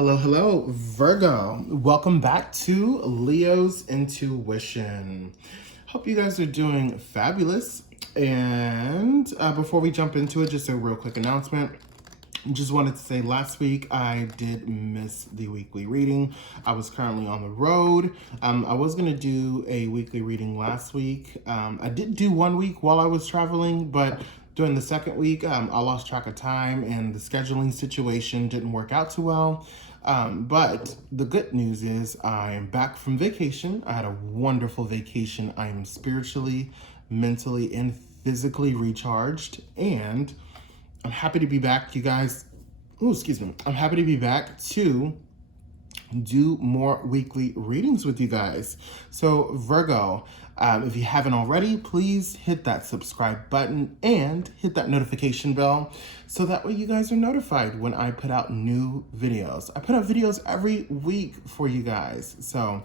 Hello, Virgo. Welcome back to Leo's Intuition. Hope you guys are doing fabulous. And before we jump into it, just a real quick announcement. Just wanted to say last week I did miss the weekly reading. I was currently on the road. I was going to do a weekly reading last week. I did do 1 week while I was traveling, but during the second week, I lost track of time and the scheduling situation didn't work out too well. But the good news is I am back from vacation. I had a wonderful vacation. I am spiritually, mentally, and physically recharged, and I'm happy to be back, you guys. Oh, excuse me. I'm happy to be back to do more weekly readings with you guys. So Virgo, if you haven't already, please hit that subscribe button and hit that notification bell so that way you guys are notified when I put out new videos. I put out videos every week for you guys. So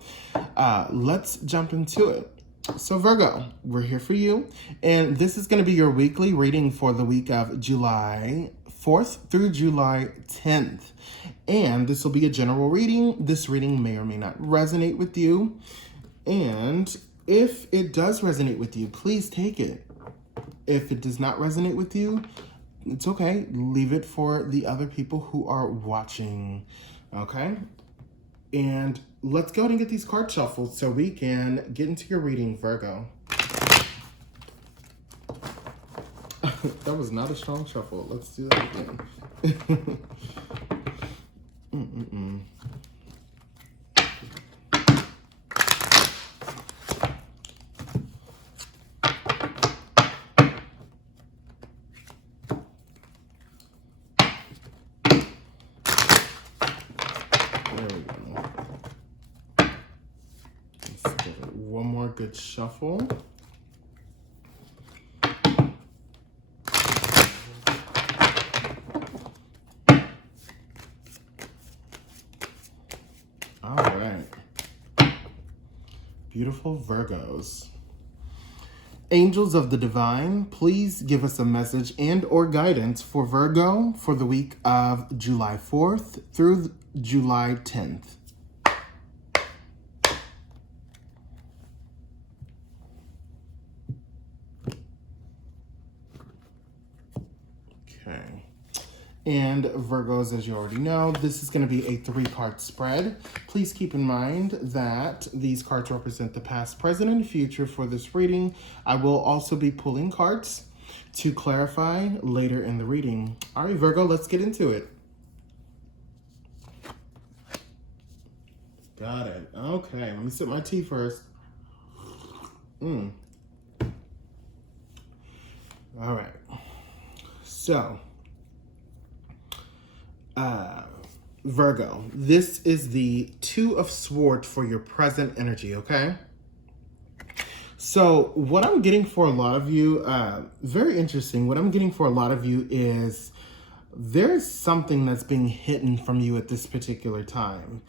let's jump into it. So Virgo, we're here for you, and this is going to be your weekly reading for the week of July 4th through July 10th. And this will be a general reading. This reading may or may not resonate with you. And if it does resonate with you, please take it. If it does not resonate with you, it's okay. Leave it for the other people who are watching. Okay? And let's go ahead and get these cards shuffled so we can get into your reading, Virgo. That was not a strong shuffle. Let's do that again. There we go. Let's give it one more good shuffle. All right. Beautiful Virgos. Angels of the Divine, please give us a message and or guidance for Virgo for the week of July 4th through July 10th. Okay. And Virgos, as you already know, this is going to be a 3-card spread. Please keep in mind that these cards represent the past, present, and future for this reading. I will also be pulling cards to clarify later in the reading. All right, Virgo, let's get into it. Got it. Okay, let me sip my tea first. All right. So, Virgo, this is the 2 of Swords for your present energy, okay? So what I'm getting for a lot of you, very interesting, what I'm getting for a lot of you is there's something that's being hidden from you at this particular time.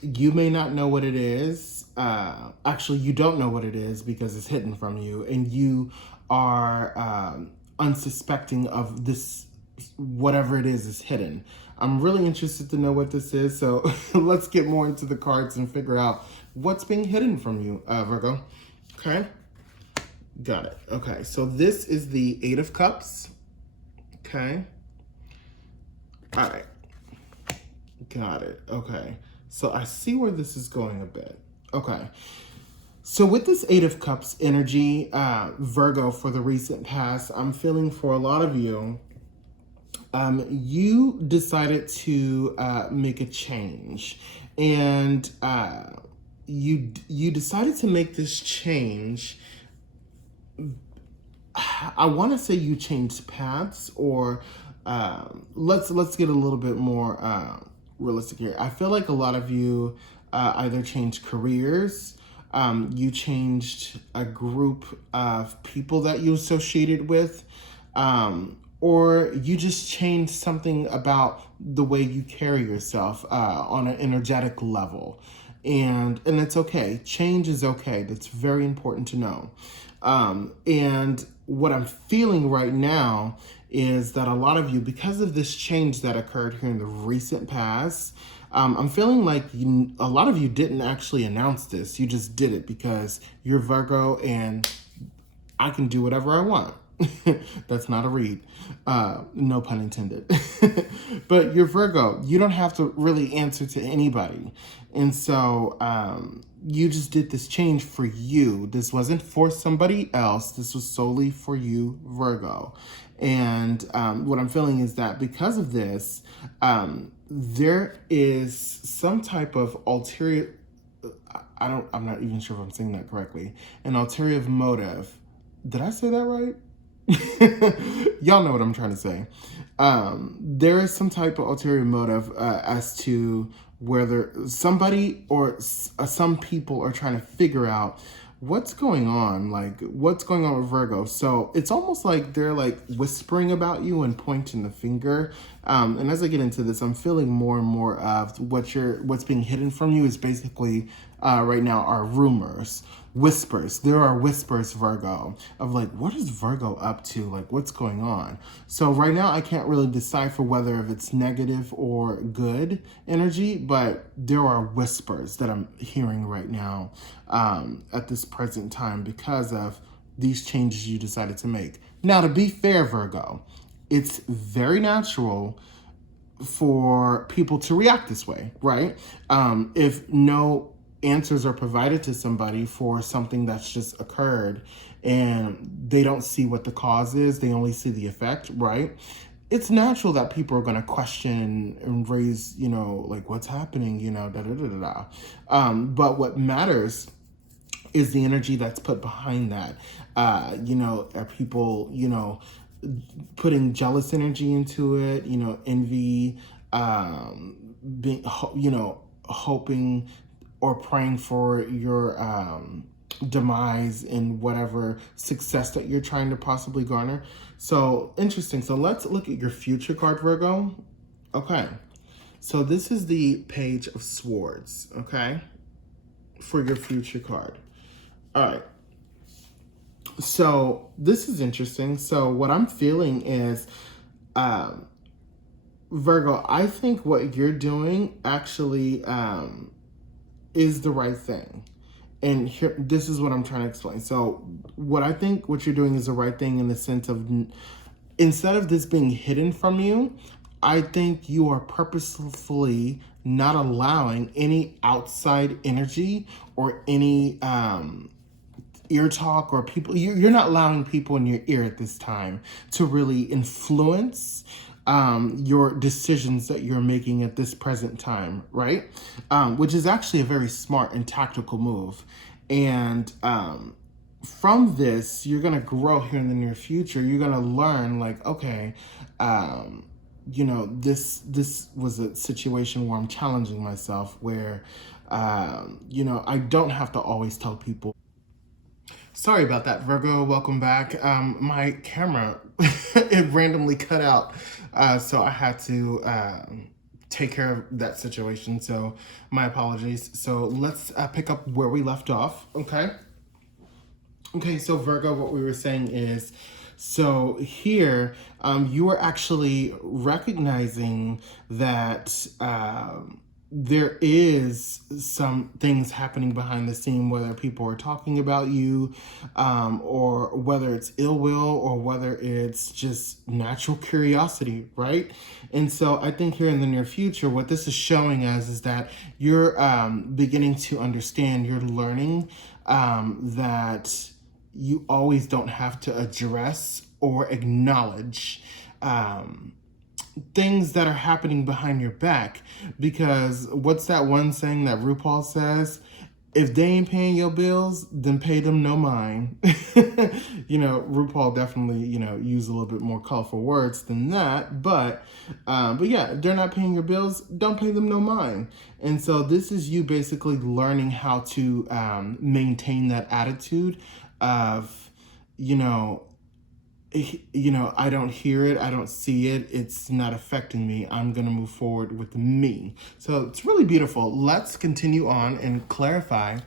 You may not know what it is. Actually, you don't know what it is because it's hidden from you, and you are unsuspecting of this. Whatever it is hidden. I'm really interested to know what this is, so let's get more into the cards and figure out what's being hidden from you, Virgo. Okay? Got it. Okay, so this is the 8 of Cups. Okay? All right. Got it. Okay. So I see where this is going a bit. Okay. So with this 8 of Cups energy, Virgo, for the recent past, I'm feeling for a lot of you, you decided to make a change, and you decided to make this change. I want to say you changed paths, or let's get a little bit more realistic here. I feel like a lot of you either changed careers, you changed a group of people that you associated with, or you just change something about the way you carry yourself on an energetic level. And it's okay. Change is okay. That's very important to know. And what I'm feeling right now is that a lot of you, because of this change that occurred here in the recent past, I'm feeling like a lot of you didn't actually announce this. You just did it because you're Virgo and I can do whatever I want. That's not a read. No pun intended. But you're Virgo. You don't have to really answer to anybody. And so you just did this change for you. This wasn't for somebody else. This was solely for you, Virgo. And what I'm feeling is that because of this, there is some type of ulterior, I'm not even sure if I'm saying that correctly, an ulterior motive. Did I say that right? Y'all know what I'm trying to say. There is some type of ulterior motive as to whether somebody or some people are trying to figure out what's going on, like what's going on with Virgo. So it's almost like they're like whispering about you and pointing the finger. And as I get into this, I'm feeling more and more of what's being hidden from you is basically right now are rumors, whispers. There are whispers, Virgo, of like, what is Virgo up to? Like, what's going on? So right now, I can't really decipher whether if it's negative or good energy, but there are whispers that I'm hearing right now at this present time because of these changes you decided to make. Now, to be fair, Virgo, it's very natural for people to react this way, right? If no answers are provided to somebody for something that's just occurred and they don't see what the cause is, they only see the effect, right? It's natural that people are going to question and raise, like what's happening, but what matters is the energy that's put behind that. Are people, putting jealous energy into it, envy, being, hoping or praying for your demise in whatever success that you're trying to possibly garner. So interesting. So let's look at your future card, Virgo. Okay. So this is the Page of Swords, okay, for your future card. All right. So this is interesting. So what I'm feeling is, Virgo, I think what you're doing actually is the right thing. And here, this is what I'm trying to explain. So what I think what you're doing is the right thing in the sense of, instead of this being hidden from you, I think you are purposefully not allowing any outside energy or any ear talk or people, you're not allowing people in your ear at this time to really influence your decisions that you're making at this present time, right? Which is actually a very smart and tactical move. And from this, you're going to grow here in the near future. You're going to learn like, okay, this was a situation where I'm challenging myself where, I don't have to always tell people. Sorry about that, Virgo. Welcome back. My camera, it randomly cut out. So I had to take care of that situation. So my apologies. So let's pick up where we left off. Okay. Okay. So Virgo, what we were saying is, so here you are actually recognizing that there is some things happening behind the scene, whether people are talking about you, or whether it's ill will, or whether it's just natural curiosity, right? And so I think here in the near future, what this is showing us is that you're beginning to understand, you're learning that you always don't have to address or acknowledge things that are happening behind your back, because what's that one saying that RuPaul says? If they ain't paying your bills, then pay them no mind. RuPaul definitely, use a little bit more colorful words than that, but yeah, if they're not paying your bills, don't pay them no mind. And so this is you basically learning how to maintain that attitude of, I don't hear it, I don't see it, it's not affecting me, I'm gonna move forward with me. So it's really beautiful. Let's continue on and clarify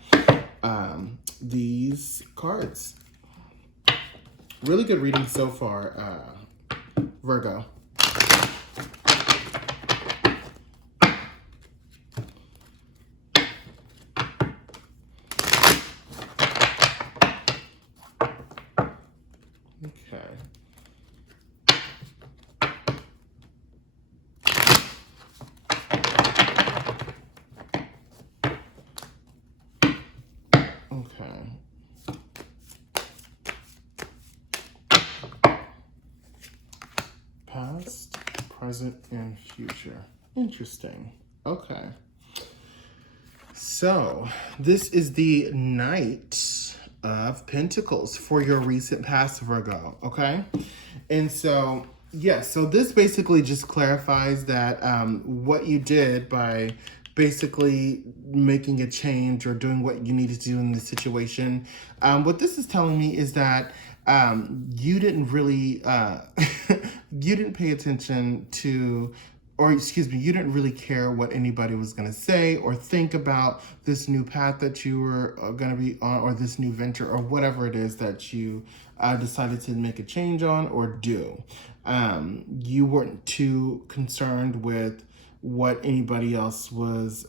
these cards. Really good reading so far. Virgo. Okay. Okay. Past, present, and future. Interesting. Okay. So, this is the Knight of Pentacles for your recent past, Virgo, okay? And so, yeah, so this basically just clarifies that what you did by basically making a change or doing what you needed to do in this situation, what this is telling me is that you didn't really, you didn't pay attention to, or excuse me, you didn't really care what anybody was going to say or think about this new path that you were going to be on, or this new venture, or whatever it is that you decided to make a change on or do. You weren't too concerned with what anybody else was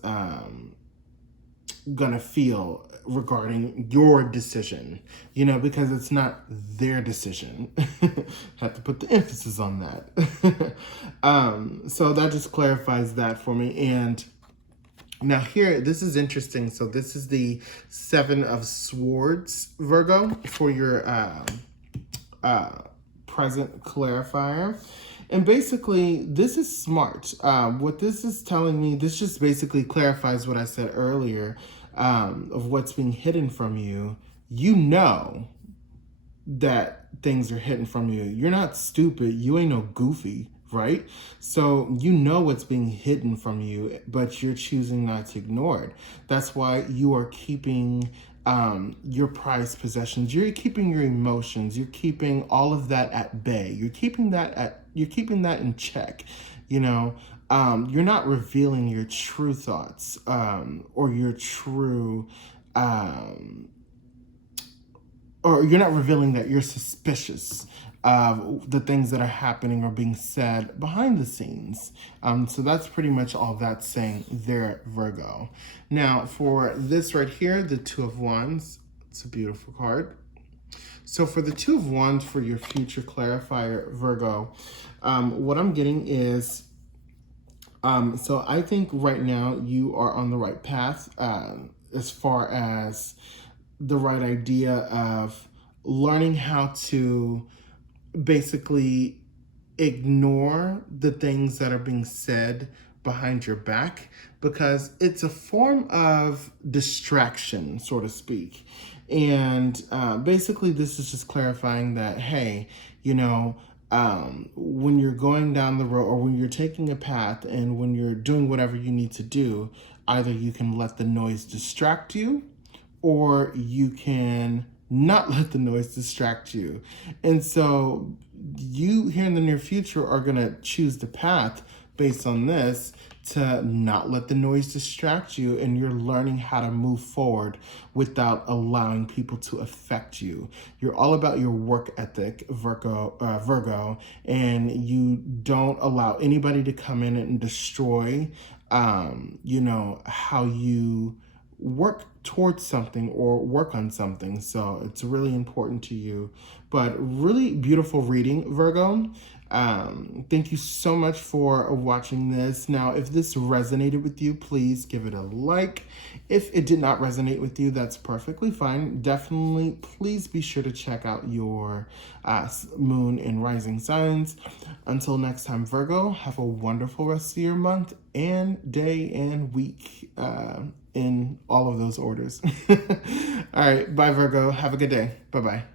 gonna feel regarding your decision, you know, because it's not their decision. Have to put the emphasis on that. So that just clarifies that for me. And now here, this is interesting. So this is the Seven of Swords, Virgo, for your present clarifier. And basically, this is smart. What this is telling me, this just basically clarifies what I said earlier of what's being hidden from you. You know that things are hidden from you. You're not stupid. You ain't no goofy, right? So you know what's being hidden from you, but you're choosing not to ignore it. That's why you are keeping your prized possessions. You're keeping your emotions. You're keeping all of that at bay. You're keeping that in check. You know, you're not revealing your true thoughts or your true or you're not revealing that you're suspicious of the things that are happening or being said behind the scenes. So that's pretty much all that's saying there, Virgo. Now, for this right here, the Two of Wands, it's a beautiful card. So for the Two of Wands for your future clarifier, Virgo, what I'm getting is, so I think right now you are on the right path as far as the right idea of learning how to basically ignore the things that are being said behind your back, because it's a form of distraction, so to speak. And basically this is just clarifying that, hey, you know, when you're going down the road or when you're taking a path and when you're doing whatever you need to do, either you can let the noise distract you, or you can not let the noise distract you. And so you here in the near future are going to choose the path based on this to not let the noise distract you, and you're learning how to move forward without allowing people to affect you. You're all about your work ethic, Virgo, and you don't allow anybody to come in and destroy, you know, how you work towards something or work on something. So it's really important to you. But really beautiful reading, Virgo. Thank you so much for watching this. Now, if this resonated with you, please give it a like. If it did not resonate with you, that's perfectly fine. Definitely, please be sure to check out your moon and rising signs. Until next time, Virgo, have a wonderful rest of your month and day and week in all of those orders. All right, bye, Virgo. Have a good day. Bye-bye.